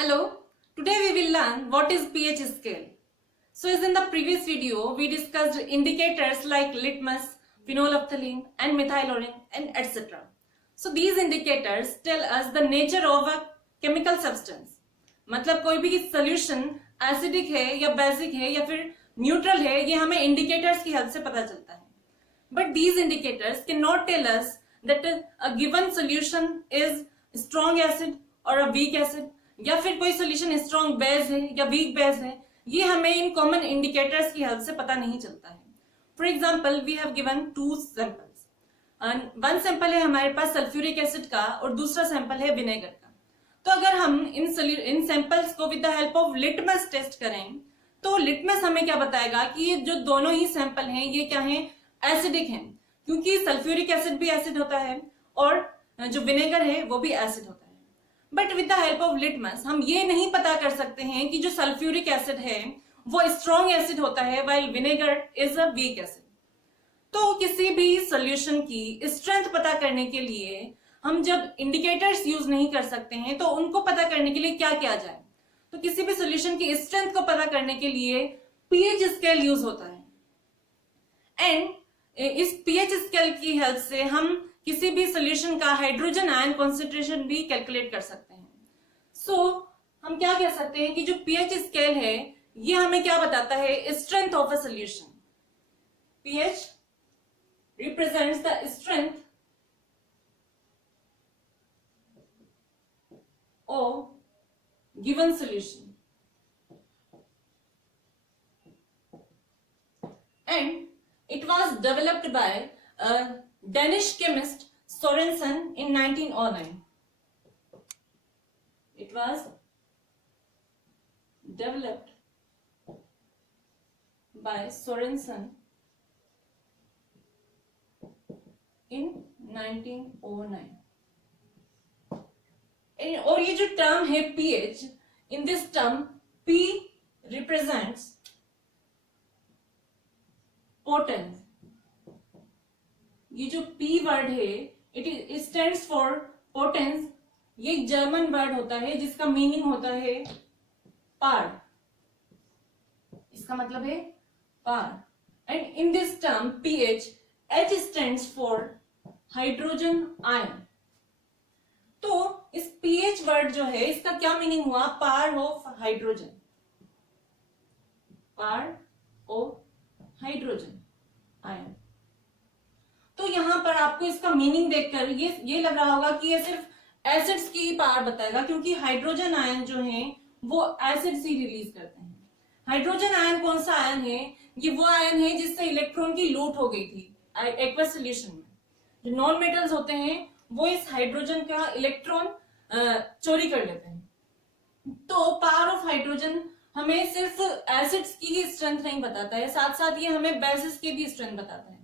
Hello, today we will learn what is pH scale. So as in the previous video, we discussed indicators like litmus, phenolphthalein and methylorine and etc. So these indicators tell us the nature of a chemical substance. मतलब कोई भी solution acidic है या basic है या फिर neutral है, ये हमें indicators की help से पता चलता है. But these indicators cannot tell us that a given solution is strong acid or a weak acid, या फिर कोई सोल्यूशन स्ट्रॉन्ग बेस है या वीक बेस है. ये हमें इन कॉमन इंडिकेटर्स की हेल्प से पता नहीं चलता है. For example we have given two samples. One sample है हमारे पास सल्फ्यूरिक एसिड का और दूसरा सैंपल है विनेगर का. तो अगर हम इन सैंपल्स को with the help of litmus test करें तो लिटमस हमें क्या बताएगा कि ये जो दोनों ही सैंपल हैं ये क्या है, एसिडिक हैं, क्योंकि सल्फ्यूरिक एसिड भी एसिड होता है और जो विनेगर है वो भी एसिड होता है. But with the help of litmus हम ये नहीं पता कर सकते हैं कि जो सल्फ्यूरिक एसिड है वो स्ट्रॉन्ग एसिड होता है while vinegar is a weak acid. तो किसी भी सॉल्यूशन की स्ट्रेंथ पता करने के लिए हम जब इंडिकेटर्स यूज नहीं कर सकते हैं तो उनको पता करने के लिए क्या किया जाए. तो किसी भी सॉल्यूशन की स्ट्रेंथ को पता करने के लिए पीएच स्केल यूज होता है. एंड इस पीएच स्केल की हेल्प से हम किसी भी सॉल्यूशन का हाइड्रोजन आयन कॉन्सेंट्रेशन भी कैलकुलेट कर सकते हैं. सो हम क्या कह सकते हैं कि जो पीएच स्केल है ये हमें क्या बताता है, strength of a solution. PH represents the strength of given solution and it was developed by Danish chemist Sorensen in 1909. It was developed by Sorensen in 1909. और ये जो टर्म है pH, in this term P represents potence. ये जो P word है it stands for potence. ये एक German word होता है जिसका मीनिंग होता है पार. इसका मतलब है power. And in this term pH, H stands for hydrogen ion. तो इस pH वर्ड जो है इसका क्या मीनिंग हुआ, power of hydrogen. Power of hydrogen ion. तो यहां पर आपको इसका मीनिंग देखकर ये लग रहा होगा कि ये सिर्फ एसिड्स की पावर बताएगा, क्योंकि हाइड्रोजन आयन जो है वो एसिड्स ही रिलीज करते हैं. हाइड्रोजन आयन कौन सा आयन है, ये वो आयन है जिससे इलेक्ट्रॉन की लूट हो गई थी एक्वस सॉल्यूशन में. जो नॉन मेटल्स होते हैं वो इस हाइड्रोजन का इलेक्ट्रॉन चोरी कर लेते हैं. तो पावर ऑफ हाइड्रोजन हमें सिर्फ एसिड्स की ही स्ट्रेंथ नहीं बताता है, साथ साथ ये हमें बेसिस की भी स्ट्रेंथ बताता है.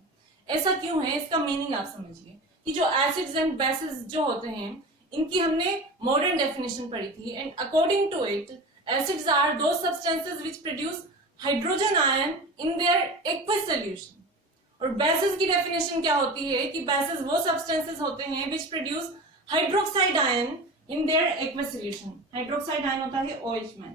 ऐसा क्यों है, इसका मीनिंग आप समझिए कि जो एसिड्स एंड बेसिस जो होते हैं इनकी हमने मॉडर्न डेफिनेशन पढ़ी थी. And according to it acids are दो substances which produce hydrogen ion in their aqueous solution. और बेसिस की डेफिनेशन क्या होती है कि बेसिस वो सब्सटेंसेस होते हैं which produce hydroxide ion in their aqueous solution. Hydroxide ion होता है OH-.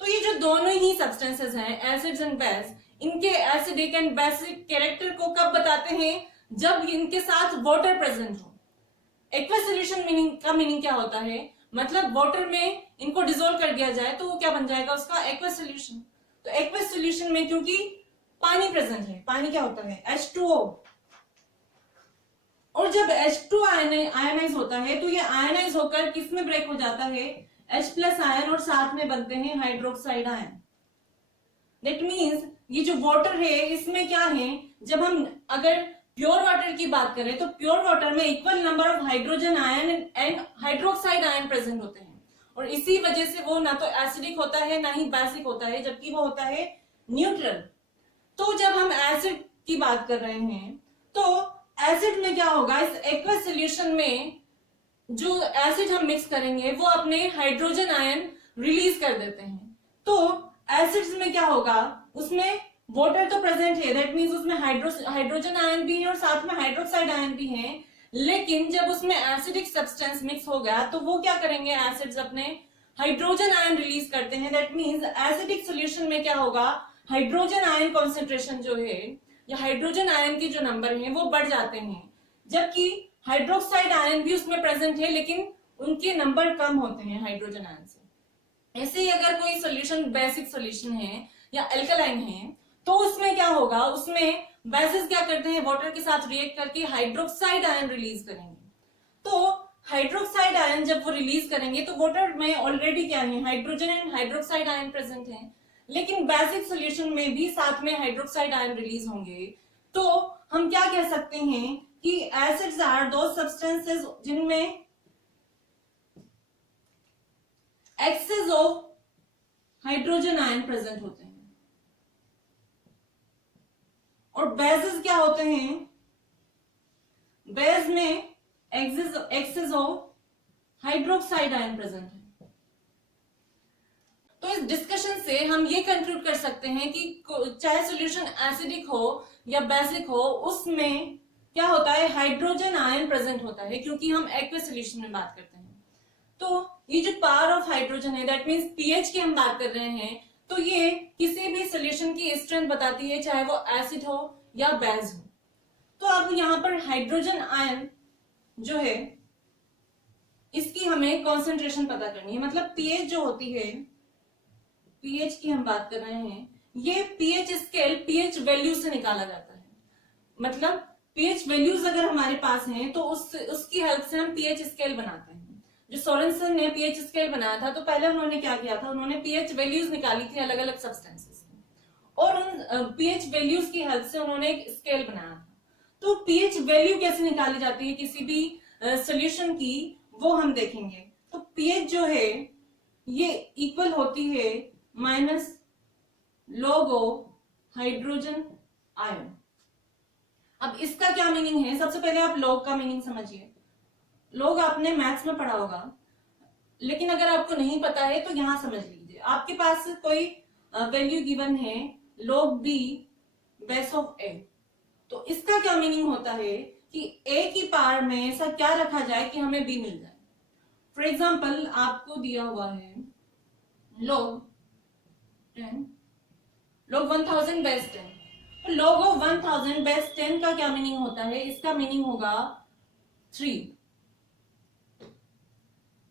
तो ये जो दोनों ही सब्सटेंसेस हैं एसिड्स एंड बेस, इनके एसिडिक एंड बेसिक कैरेक्टर को कब बताते हैं, जब इनके साथ वाटर प्रेजेंट हो. एक्वस सॉल्यूशन का मीनिंग क्या होता है, मतलब वाटर में इनको डिसॉल्व कर दिया जाए तो वो क्या बन जाएगा, उसका एक्वस सॉल्यूशन. तो एक्वस सॉल्यूशन में क्योंकि पानी प्रेजेंट है, पानी क्या होता है H2O. और जब H2 आयनाइज होता है तो ये आयनाइज होकर किस में ब्रेक हो जाता है, H+ आयन, और साथ में बनते हैं हाइड्रोक्साइड आयन. दैट मीन्स ये जो वाटर है इसमें क्या है, जब हम अगर प्योर वाटर की बात करें तो प्योर वाटर में equal number of hydrogen ion and hydroxide ion present होते हैं. और इसी वजह से वो ना तो एसिडिक होता है ना ही बेसिक होता है, जबकि वो होता है न्यूट्रल. तो जब हम एसिड की बात कर रहे हैं तो एसिड में क्या होगा, इस एक्वस सॉल्यूशन में जो एसिड हम मिक्स करेंगे वो अपने हाइड्रोजन आयन रिलीज कर देते हैं. तो एसिड्स में क्या होगा, उसमें वाटर तो प्रेजेंट है, दैट मींस उसमें हाइड्रोजन आयन भी है और साथ में हाइड्रोक्साइड आयन भी है. लेकिन जब उसमें एसिडिक सब्सटेंस मिक्स हो गया तो वो क्या करेंगे, एसिड्स अपने हाइड्रोजन आयन रिलीज करते हैं, दैट मीन्स एसिडिक सोल्यूशन में क्या होगा, हाइड्रोजन आयन कॉन्सेंट्रेशन जो है या हाइड्रोजन आयन के जो नंबर हैं वो बढ़ जाते हैं, जबकि हाइड्रोक्साइड आयन भी उसमें प्रेजेंट है लेकिन उनके नंबर कम होते हैं हाइड्रोजन आयन से। ऐसे ही अगर कोई सोल्यूशन बेसिक सोल्यूशन है या एल्कलाइन है तो उसमें क्या होगा, उसमें बेसिस क्या करते हैं, वाटर के साथ रिएक्ट करके हाइड्रोक्साइड आयन रिलीज करेंगे। तो हाइड्रोक्साइड आयन जब वो रिलीज करेंगे तो वाटर में ऑलरेडी क्या है, hydrogen and hydroxide ion present है, लेकिन बेसिक सोल्यूशन में भी साथ में हाइड्रोक्साइड आयन रिलीज होंगे। तो हम क्या कह सकते हैं कि एसिड्स आर दो सब्सटेंसेस जिनमें excess of hydrogen ion present होते हैं, और बेसेस क्या होते हैं, बेस में excess of hydroxide ion present है। तो इस डिस्कशन से हम ये कंक्लूड कर सकते हैं कि चाहे सॉल्यूशन एसिडिक हो या बेसिक हो, उसमें क्या होता है, हाइड्रोजन आयन प्रेजेंट होता है, क्योंकि हम एक्वस सॉल्यूशन में बात करते हैं। तो ये जो पावर ऑफ हाइड्रोजन है, दैट मीन्स पीएच की हम बात कर रहे हैं, तो ये किसी भी सॉल्यूशन की स्ट्रेंथ बताती है, चाहे वो एसिड हो या बेस हो। तो अब यहाँ पर हाइड्रोजन आयन जो है इसकी हमें कॉन्सेंट्रेशन पता करनी है, मतलब पीएच जो होती है, पीएच की हम बात कर रहे हैं, ये पीएच स्केल पीएच वैल्यू से निकाला जाता है। मतलब पीएच वैल्यूज अगर हमारे पास हैं तो उसकी हेल्प से हम पीएच स्केल बनाते हैं। जो सोरेनसन ने पीएच स्केल बनाया था तो पहले उन्होंने क्या किया था, उन्होंने पीएच वैल्यूज निकाली थी अलग अलग सब्सटेंसेस की, और उन पीएच वैल्यूज की हेल्प से उन्होंने एक स्केल बनाया था। तो पीएच वैल्यू कैसे निकाली जाती है किसी भी सोल्यूशन की, वो हम देखेंगे। तो पीएच जो है ये इक्वल होती है minus log of hydrogen ion. अब इसका क्या मीनिंग है, सबसे पहले आप लॉग का मीनिंग समझिए। लॉग आपने मैथ्स में पढ़ा होगा, लेकिन अगर आपको नहीं पता है तो यहां समझ लीजिए। आपके पास कोई वैल्यू गिवन है लॉग बी बेस ऑफ ए, तो इसका क्या मीनिंग होता है कि ए की पावर में ऐसा क्या रखा जाए कि हमें बी मिल जाए। फॉर एग्जाम्पल आपको दिया हुआ है लॉग 10, लॉग 1000 बेस 10, तो लॉग ऑफ 1000 बेस 10 का क्या मीनिंग होता है, इसका मीनिंग होगा 3,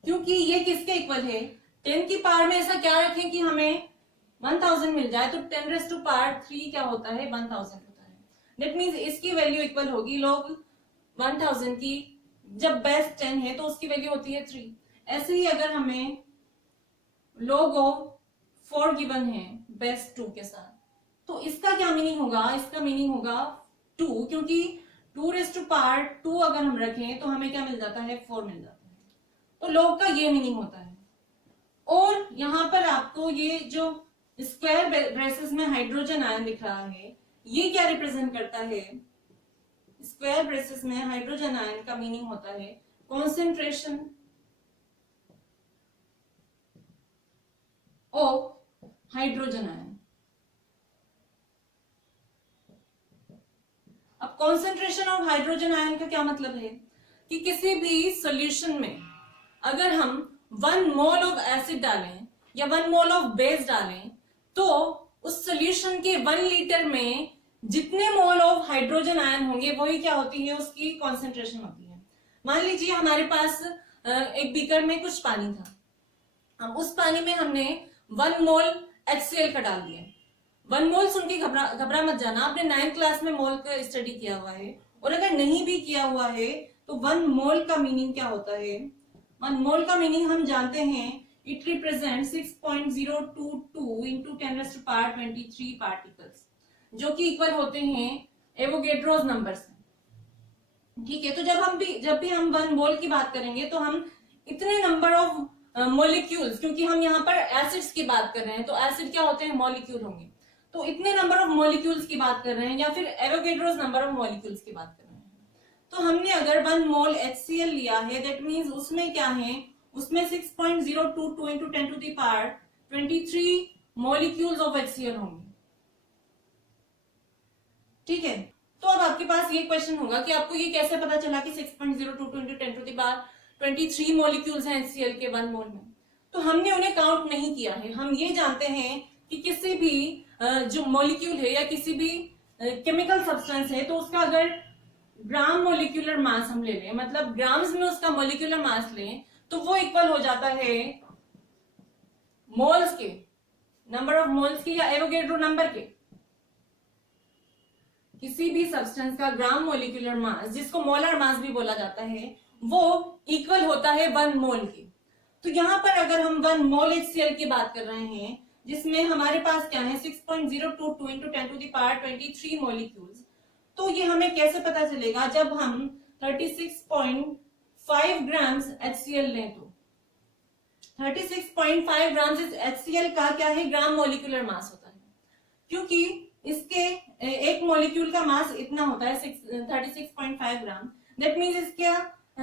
क्योंकि ये किसके इक्वल है, 10 की पावर में ऐसा क्या रखें कि हमें 1000 मिल जाए, तो 10 रेज़ टू पावर 3 क्या होता है, 1000 होता है। दैट मीन्स इसकी वैल्यू इक्वल होगी लॉग 1000 की, जब बेस 10 है तो उसकी वैल्यू होती है 3। ऐसे ही अगर हमें लॉग ऑफ 4 गिवन है बेस 2 के साथ, तो इसका क्या मीनिंग होगा, इसका मीनिंग होगा 2, क्योंकि 2 रेज़ टू पावर 2 अगर हम रखें तो हमें क्या मिल जाता है, 4 मिल जाता है। तो लॉग का ये मीनिंग होता है। और यहां पर आपको ये जो स्क्वायर ब्रेसेस में हाइड्रोजन आयन दिख रहा है, ये क्या रिप्रेजेंट करता है, स्क्वायर ब्रेसेस में हाइड्रोजन आयन का मीनिंग होता है कॉन्सेंट्रेशन ऑफ हाइड्रोजन आयन। अब कॉन्सेंट्रेशन ऑफ हाइड्रोजन आयन का क्या मतलब है कि किसी भी सॉल्यूशन में अगर हम 1 मोल ऑफ एसिड डालें या 1 मोल ऑफ बेस डालें, तो उस सॉल्यूशन के 1 लीटर में जितने मोल ऑफ हाइड्रोजन आयन होंगे वही क्या होती है, उसकी कॉन्सेंट्रेशन होती है। मान लीजिए हमारे पास एक बीकर में कुछ पानी था, अब उस पानी में हमने 1 मोल HCl का डाल दिया। 1 मोल सुन के घबरा मत जाना, आपने 9th क्लास में मोल का स्टडी किया हुआ है, और अगर नहीं भी किया हुआ है तो 1 मोल का मीनिंग क्या होता है, 1 मोल का मीनिंग हम जानते हैं, इट रिप्रेजेंट 6.022 इंटू 10⁻23 पार्टिकल्स, जो कि इक्वल होते हैं एवोगेड्रोस नंबर से। ठीक है, तो जब भी हम 1 मोल की बात करेंगे तो हम इतने नंबर ऑफ मॉलिक्यूल्स, क्योंकि हम यहाँ पर एसिड्स की बात कर रहे हैं, तो एसिड क्या होते हैं, मॉलिक्यूल होंगे, तो इतने नंबर ऑफ मॉलिक्यूल्स की बात कर रहे हैं, या फिर एवोगेड्रोस नंबर ऑफ मॉलिक्यूल्स की बात कर रहे हैं। तो हमने अगर 1 मोल HCl लिया है, दैट मीन्स उसमें क्या है, उसमें 6.022 इंटू 10⁻23 मॉलिक्यूल्स ऑफ HCl होंगे। ठीक है, तो अब आपके पास ये क्वेश्चन होगा कि आपको ये कैसे पता चला कि 6.022 इंटू 10⁻23 मॉलिक्यूल्स हैं HCl के 1 मोल में। तो हमने उन्हें काउंट नहीं किया है। हम ये जानते हैं कि किसी भी जो मॉलिक्यूल है या किसी भी केमिकल सब्सटेंस है, तो उसका अगर ग्राम मोलिकुलर मास हम ले लें, मतलब ग्राम्स में उसका मोलिकुलर मास लें, तो वो इक्वल हो जाता है मोल्स के, नंबर ऑफ मोल्स के या एवोगैड्रो नंबर के। किसी भी सब्सटेंस का ग्राम मोलिकुलर मास, जिसको मोलर मास भी बोला जाता है, वो इक्वल होता है 1 मोल के। तो यहां पर अगर हम 1 मोल HCl की बात कर रहे हैं, जिसमें हमारे पास क्या है 6.022 into 10 to the power 23 molecules, तो ये हमें कैसे पता चलेगा? जब हम 36.5 ग्राम्स HCl लें, तो 36.5 ग्राम्स HCl का क्या है? ग्राम मोलिकुलर मास होता है, क्योंकि इसके एक मॉलिक्यूल का मास इतना होता है 36.5 ग्राम। दैट मीन्स इसका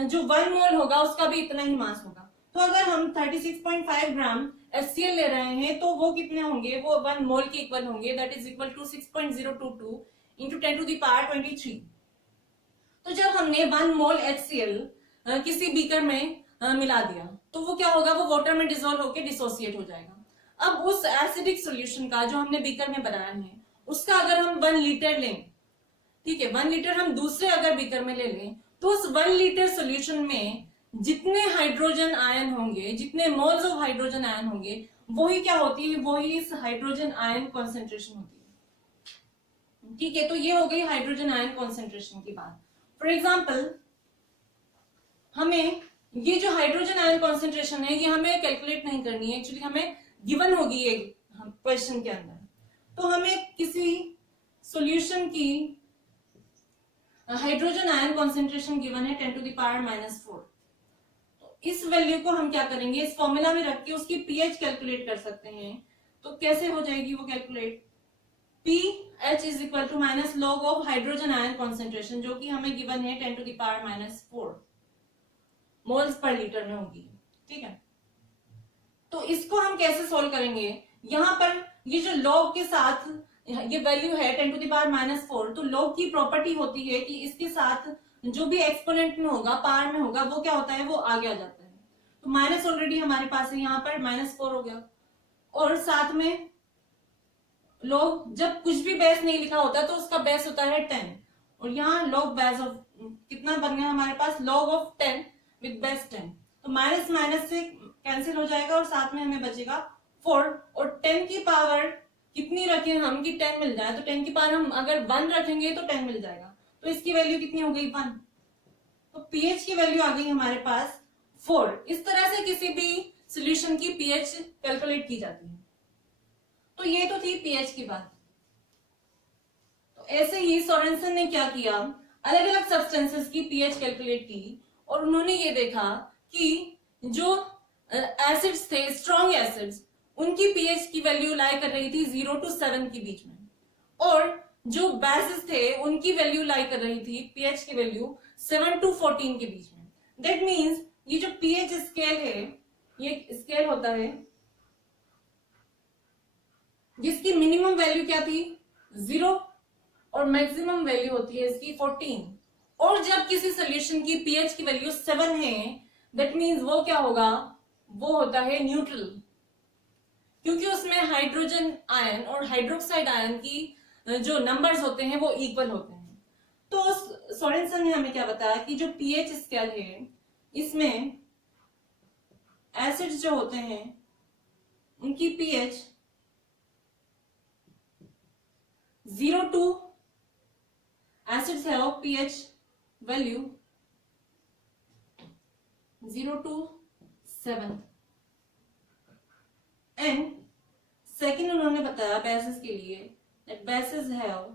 जो 1 मोल होगा उसका भी इतना ही मास होगा। तो अगर हम 36.5 ग्राम HCl ले रहे हैं, तो वो कितने होंगे? वो 1 मोल के इक्वल होंगे, that is equal to 6.022 into 10 to the power 23। तो जब हमने 1 मोल HCl किसी बीकर में मिला दिया, तो वो क्या होगा? वो वाटर में डिसॉल्व होकर डिसोसिएट हो जाएगा। अब उस एसिडिक सॉल्यूशन का जो हमने बीकर में बनाया है, उसका अगर हम 1 लीटर लें, ठीक है, 1 लीटर हम दूसरे अगर बीकर में ले लें, तो उस 1 लीटर सॉल्यूशन में जितने हाइड्रोजन आयन होंगे, जितने मोल्स ऑफ हाइड्रोजन आयन होंगे, वही क्या होती है? वही इस हाइड्रोजन आयन कॉन्सेंट्रेशन होती है। ठीक है, तो ये हो गई हाइड्रोजन आयन कॉन्सेंट्रेशन की बात। फॉर एग्जाम्पल, हमें ये जो हाइड्रोजन आयन कॉन्सेंट्रेशन है, ये हमें कैलकुलेट नहीं करनी है, एक्चुअली हमें गिवन होगी ये क्वेश्चन के अंदर। तो हमें किसी सॉल्यूशन की हाइड्रोजन आयन कॉन्सेंट्रेशन गिवन है 10 टू द पावर -4। तो इस वैल्यू को हम क्या करेंगे? इस फॉर्मूला में रख के उसकी पीएच कैलकुलेट कर सकते हैं। तो कैसे हो जाएगी वो calculate? pH is equal to minus log of hydrogen ion concentration, जो कि हमें गिवन है 10 to the power -4 moles per litre में होगी। ठीक है, तो इसको हम कैसे सोल्व करेंगे? यहां पर ये जो लॉग के साथ ये वैल्यू है 10 टू द पावर -4, तो लॉग की प्रॉपर्टी होती है कि इसके साथ जो भी एक्सपोनेंट में होगा, पावर में होगा, वो क्या होता है? वो आगे आ जाता है। तो माइनस ऑलरेडी हमारे पास है, यहाँ पर -4 हो गया, और साथ में लॉग, जब कुछ भी बेस नहीं लिखा होता तो उसका बेस होता है 10, और यहाँ लॉग बेस ऑफ कितना बन गया हमारे पास? Log of 10 with base 10। तो माइनस माइनस से कैंसिल हो जाएगा और साथ में हमें बचेगा 4, और 10 की पावर कितनी रखें हम कि 10 मिल जाए? तो 10 की पावर हम अगर 1 रखेंगे तो 10 मिल जाएगा। तो इसकी वैल्यू कितनी हो गई? 1। तो पीएच की वैल्यू आ गई हमारे पास 4। इस तरह से किसी भी सॉल्यूशन की पीएच कैलकुलेट की जाती है। तो ये तो थी पीएच की बात। तो ऐसे ही सोरेनसन ने क्या किया? अलग अलग सब्सटेंसेस की पीएच कैलकुलेट की, और उन्होंने ये देखा कि जो एसिड्स थे, स्ट्रॉन्ग एसिड्स, उनकी पीएच की वैल्यू लाई कर रही थी 0 to 7 के बीच में, और जो बेसिस थे उनकी वैल्यू लाई कर रही थी, पीएच की वैल्यू 7 to 14 के बीच में। दैट मीन्स ये जो पीएच स्केल है, ये स्केल होता है जिसकी मिनिमम वैल्यू क्या थी? 0, और मैक्सिमम वैल्यू होती है इसकी 14। और जब किसी सोल्यूशन की पीएच की वैल्यू 7 है, दैट मीन्स वो क्या होगा? वो होता है न्यूट्रल, क्योंकि उसमें हाइड्रोजन आयन और हाइड्रोक्साइड आयन की जो नंबर्स होते हैं वो इक्वल होते हैं। तो सोरेनसन ने हमें क्या बताया कि जो पीएच स्केल है, इसमें एसिड्स जो होते हैं उनकी pH 0 to acids have pH value 0 to 7, and second उन्होंने बताया bases के लिए that bases have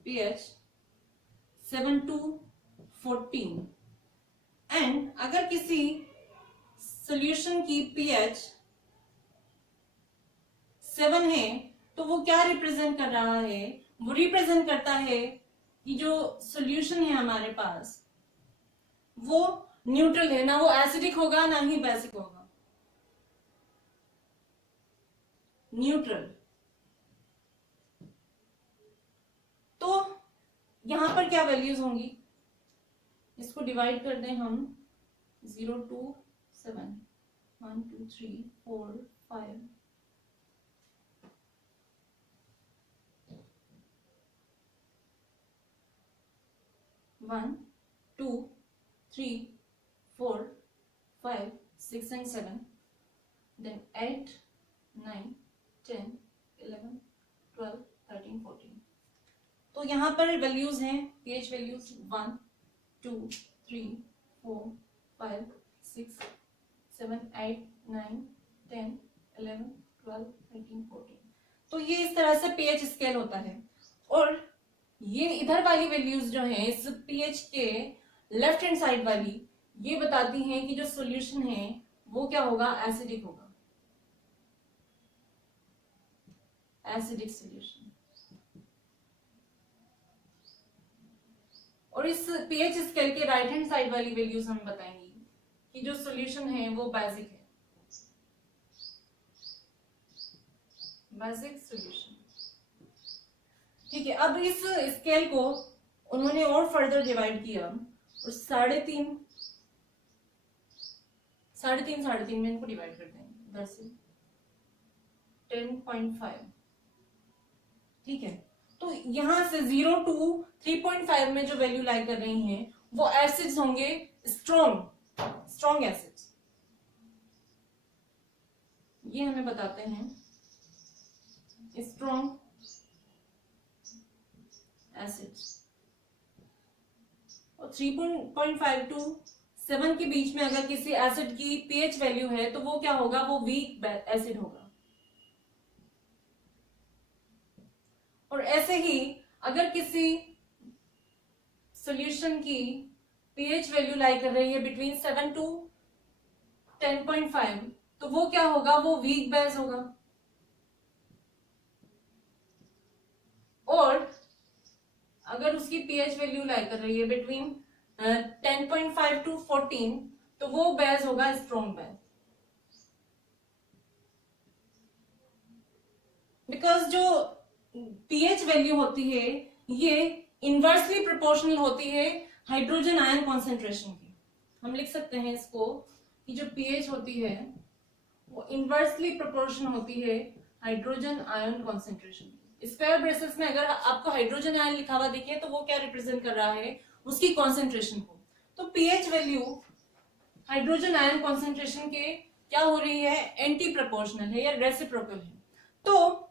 pH 7 to 14, and अगर किसी solution की pH 7 है तो वो क्या रिप्रेजेंट कर रहा है? वो रिप्रेजेंट करता है कि जो सॉल्यूशन है हमारे पास वो न्यूट्रल है, ना वो एसिडिक होगा ना ही बेसिक होगा, न्यूट्रल। तो यहां पर क्या वैल्यूज होंगी? इसको डिवाइड कर दें हम 0 to 7, 1 2 3 4 5, 1 2 3 4 5 6 and 7, then 8 9 10 11 12 13 14. तो यहाँ पर वैल्यूज हैं pH वैल्यूज 1 2 3 4 5 6 7 8 9 10 11 12 13 14. तो ये इस तरह से pH स्केल होता है। और ये इधर वाली वैल्यूज जो हैं इस pH के लेफ्ट हैंड साइड वाली, ये बताती हैं कि जो सॉल्यूशन है वो क्या होगा, एसिडिक होगा, एसिडिक सॉल्यूशन। और इस pH स्केल के राइट हैंड साइड वाली वैल्यूज हमें बताएंगी कि जो सॉल्यूशन है वो बेसिक है, बेसिक सॉल्यूशन। ठीक है, अब इस स्केल को उन्होंने और फर्दर डिवाइड किया और 3.5 में इनको डिवाइड कर देंगे इधर से 10.5। ठीक है, तो यहां से 0 to 3.5 में जो वैल्यू लाई कर रही हैं वो एसिड्स होंगे, स्ट्रॉन्ग एसिड्स। ये हमें बताते हैं स्ट्रॉन्ग एसिड्स। और 3.5 to 7 के बीच में अगर किसी एसिड की pH वैल्यू है तो वो क्या होगा, वो वीक एसिड होगा। और ऐसे ही अगर किसी सॉल्यूशन की pH वैल्यू लाई कर रही है बिटवीन 7 to 10.5 तो वो क्या होगा, वो वीक बेस होगा। और अगर उसकी pH वैल्यू लाई कर रही है बिटवीन 10.5 to 14 तो वो बेस होगा स्ट्रॉन्ग बेस। बिकॉज जो pH वैल्यू होती है ये इनवर्सली प्रोपोर्शनल होती है हाइड्रोजन आयन कॉन्सेंट्रेशन की। हम लिख सकते हैं इसको कि जो pH होती है वो इनवर्सली प्रोपोर्शन होती है हाइड्रोजन आयन कॉन्सेंट्रेशन की। स्क्वायर ब्रेसेस में अगर आपको हाइड्रोजन आयन लिखा हुआ दिखे तो वो क्या रिप्रेजेंट कर रहा है, उसकी कॉन्सेंट्रेशन को। तो pH value hydrogen ion concentration के क्या हो रही है, एंटी प्रोपोर्शनल है या रेसिप्रोकल है। तो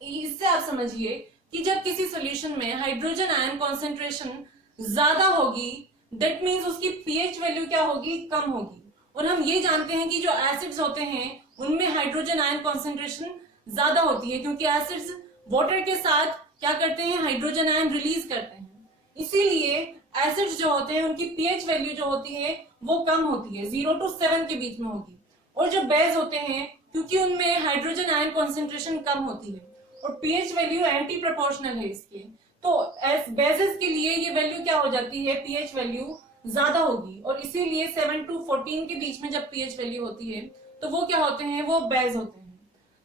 इससे आप समझिए कि जब किसी सॉल्यूशन में हाइड्रोजन आयन कॉन्सेंट्रेशन ज्यादा होगी दैट मींस उसकी pH वैल्यू क्या होगी, कम होगी। और हम ये जानते हैं कि जो एसिड्स होते हैं उनमें हाइड्रोजन आयन कॉन्सेंट्रेशन ज्यादा होती है क्योंकि एसिड्स वाटर के साथ क्या करते हैं, हाइड्रोजन आयन रिलीज करते हैं। इसीलिए एसिड्स जो होते हैं उनकी pH वैल्यू जो होती है वो कम होती है, 0 to 7 के बीच में होगी। और जो बेस होते हैं क्योंकि उनमें हाइड्रोजन आयन कॉन्सेंट्रेशन कम होती है और pH वैल्यू एंटी प्रोपोर्शनल है इसके, तो बेसिस के लिए ये वैल्यू क्या हो जाती है, pH वैल्यू ज्यादा होगी। और इसीलिए 7 to 14 के बीच में जब pH वैल्यू होती है तो वो क्या होते हैं, वो बेस होते हैं।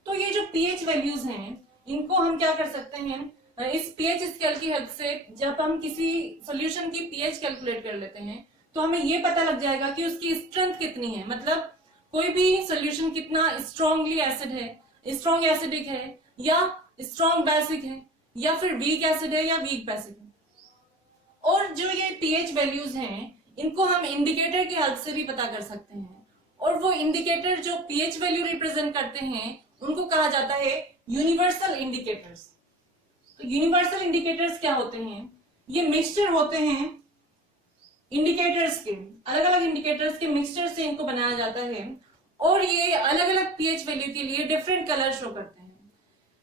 तो ये जो pH वैल्यूज हैं इनको हम क्या कर सकते हैं, इस pH स्केल की हेल्प से जब हम किसी सॉल्यूशन की pH कैलकुलेट कर लेते हैं तो हमें ये पता लग जाएगा कि उसकी स्ट्रेंथ कितनी है, मतलब कोई भी सॉल्यूशन कितना स्ट्रॉन्गली एसिड है, स्ट्रॉन्ग एसिडिक है या स्ट्रॉन्ग बेसिक है या फिर वीक एसिड है या वीक बेसिक है। और जो ये pH वैल्यूज हैं इनको हम इंडिकेटर की हेल्प से भी पता कर सकते हैं। और वो इंडिकेटर जो pH वैल्यू रिप्रेजेंट करते हैं उनको कहा जाता है यूनिवर्सल इंडिकेटर्स। तो यूनिवर्सल इंडिकेटर्स क्या होते हैं, ये मिक्सचर होते हैं इंडिकेटर्स के, अलग अलग इंडिकेटर्स के मिक्सचर से इनको बनाया जाता है। और ये अलग अलग pH वैल्यू के लिए डिफरेंट कलर शो करते हैं।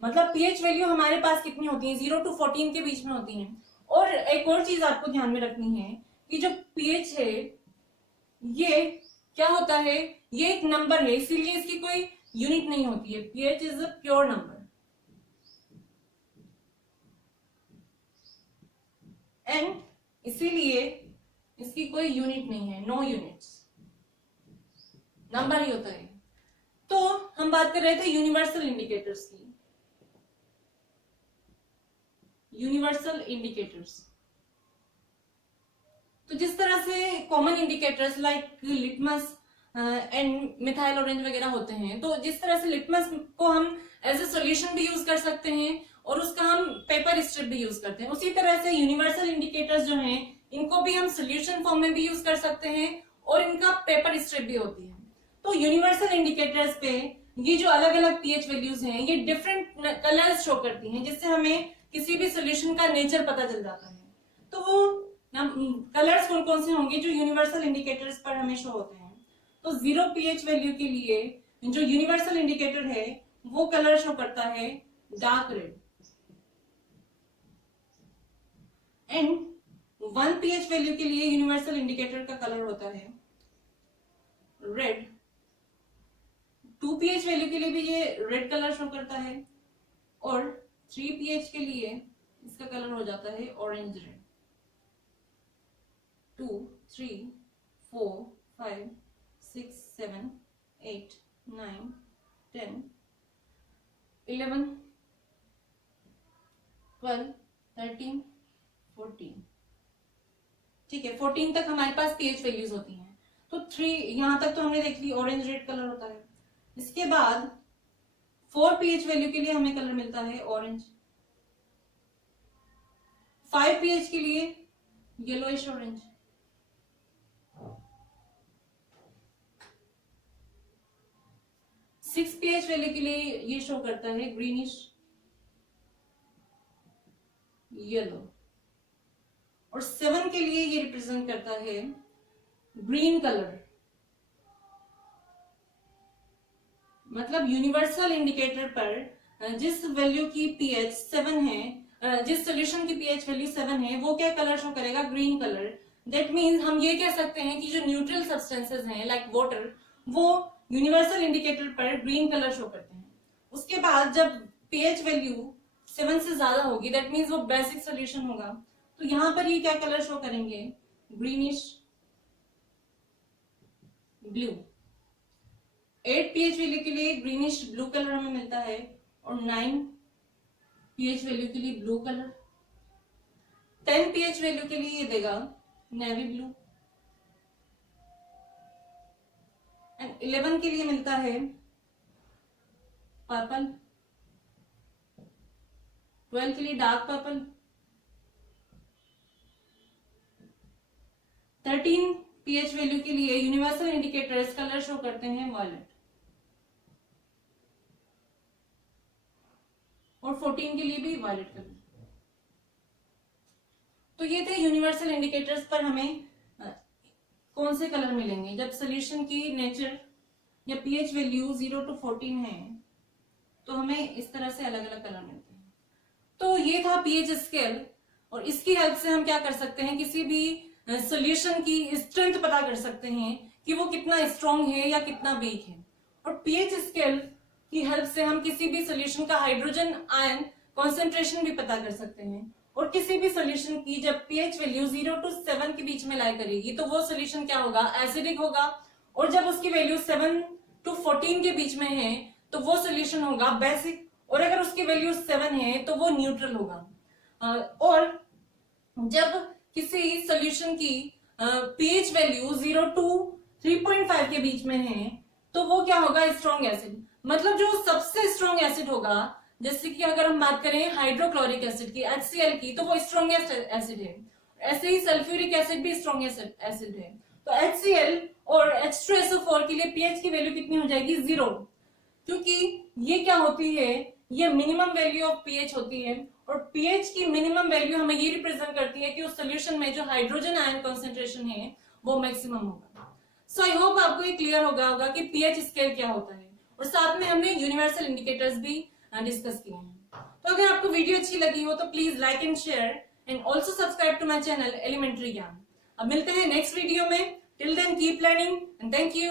मतलब pH वैल्यू हमारे पास कितनी होती है, 0 to 14 के बीच में होती है। और एक और चीज आपको ध्यान में रखनी है कि जो pH है ये क्या होता है, ये एक नंबर है, इसीलिए इसकी कोई यूनिट नहीं होती है। pH is a pure number and इसीलिए इसकी कोई यूनिट नहीं है, नो यूनिट्स, नंबर ही होता है। तो हम बात कर रहे थे यूनिवर्सल इंडिकेटर्स की। यूनिवर्सल इंडिकेटर्स, तो जिस तरह से common indicators like litmus, and methyl orange वगैरह होते हैं। तो जिस तरह से लिटमस को हम एज ए सोल्यूशन भी यूज कर सकते हैं और उसका हम पेपर स्ट्रिप भी यूज करते हैं, उसी तरह से यूनिवर्सल इंडिकेटर्स जो हैं इनको भी हम सोल्यूशन फॉर्म में भी यूज कर सकते हैं और इनका पेपर स्ट्रिप भी होती है। तो यूनिवर्सल इंडिकेटर्स पे ये जो अलग अलग पीएच वैल्यूज हैं ये डिफरेंट कलर्स शो करती हैं, जिससे हमें किसी भी सोल्यूशन का नेचर पता चल जाता है। तो वो कलर्स कौन कौन से होंगे जो यूनिवर्सल इंडिकेटर्स पर हमें शो होते हैं। तो 0 पीएच वैल्यू के लिए जो यूनिवर्सल इंडिकेटर है वो कलर शो करता है dark red, and 1 pH value के लिए यूनिवर्सल इंडिकेटर का कलर होता है रेड। 2 पीएच वैल्यू के लिए भी ये रेड कलर शो करता है और 3 पीएच के लिए इसका कलर हो जाता है ऑरेंज रेड। 2, 3, 4, 5, 6, 7, 8, 9, 10, 11, 12, 13, 14। ठीक है, 14 तक हमारे पास पीएच वैल्यूज होती हैं। तो 3 यहां तक तो हमने देख ली, ऑरेंज रेड कलर होता है। इसके बाद 4 पीएच वैल्यू के लिए हमें कलर मिलता है ऑरेंज। 5 पीएच के लिए येलोइश ऑरेंज। 6 पीएच वैल्यू के लिए ये शो करता है ग्रीनिश येलो, और 7 के लिए ये रिप्रेजेंट करता है ग्रीन कलर। मतलब यूनिवर्सल इंडिकेटर पर जिस वैल्यू की पीएच 7 है, जिस सोल्यूशन की पीएच वैल्यू 7 है, वो क्या कलर शो करेगा? Green colour. दैट मीन्स हम ये कह सकते हैं कि जो न्यूट्रल सब्सटेंसेस हैं लाइक वाटर, वो यूनिवर्सल इंडिकेटर पर ग्रीन कलर शो करते हैं। उसके बाद जब पीएच वैल्यू 7 से ज्यादा होगी, दैट मीन्स वो बेसिक सोल्यूशन होगा, तो यहां पर ये क्या कलर शो करेंगे? Greenish blue. 8 पीएच वैल्यू के लिए ग्रीनिश ब्लू कलर हमें मिलता है, और 9 पीएच वैल्यू के लिए ब्लू कलर। 10 पीएच वैल्यू के लिए ये देगा नेवी ब्लू, एंड 11 के लिए मिलता है पर्पल। 12 के लिए डार्क पर्पल। 13 पीएच वैल्यू के लिए यूनिवर्सल इंडिकेटर्स कलर शो करते हैं वायलेट, और 14 के लिए भी वायलेट कलर। तो ये थे यूनिवर्सल इंडिकेटर्स पर हमें कौन से कलर मिलेंगे जब सोल्यूशन की नेचर या पीएच वैल्यू 0 to 14 है, तो हमें इस तरह से अलग अलग कलर मिलते हैं। तो ये था पीएच स्केल, और इसकी हेल्प से हम क्या कर सकते हैं? किसी भी सोल्यूशन की स्ट्रेंथ पता कर सकते हैं कि वो कितना स्ट्रॉन्ग है या कितना वीक है। और पीएच स्केल की हेल्प से हम किसी भी सोल्यूशन का हाइड्रोजन आयन कॉन्सेंट्रेशन भी पता कर सकते हैं। और किसी भी सोल्यूशन की जब पीएच वैल्यू 0 to 7 के बीच में लाई करेगी, तो वो सोल्यूशन क्या होगा? एसिडिक होगा। और जब उसकी वैल्यू 7 to 14 के बीच में है, तो वो सोल्यूशन होगा बेसिक। और अगर उसकी वैल्यू 7 है तो वो न्यूट्रल होगा। और जब किसी सोल्यूशन की पीएच वैल्यू 0 to 3.5 के बीच में है, तो वो क्या होगा? Strong acid. मतलब जो सबसे स्ट्रॉन्ग एसिड होगा, जैसे कि अगर हम बात करें हाइड्रोक्लोरिक एसिड की, HCl की, तो वो स्ट्रॉन्गेस्ट एसिड है। ऐसे ही सल्फ्यूरिक एसिड भी स्ट्रॉन्गेस्ट एसिड है। तो HCl और H2SO4 के लिए पीएच की वैल्यू कितनी हो जाएगी? 0, क्योंकि ये क्या होती है? ये मिनिमम वैल्यू ऑफ पीएच होती है, और पीएच की मिनिमम वैल्यू हमें ये रिप्रेजेंट करती है कि उस सोल्यूशन में जो हाइड्रोजन आयन कॉन्सेंट्रेशन है वो मैक्सिमम होगा। सो आई होप आपको ये क्लियर होगा कि पीएच स्केल क्या होता है, और साथ में हमने यूनिवर्सल इंडिकेटर्स भी डिस्कस किए हैं। तो अगर आपको वीडियो अच्छी लगी हो तो please like and share, and also subscribe to my channel elementary Gyan. अब मिलते हैं नेक्स्ट वीडियो में। Till then keep learning and thank you.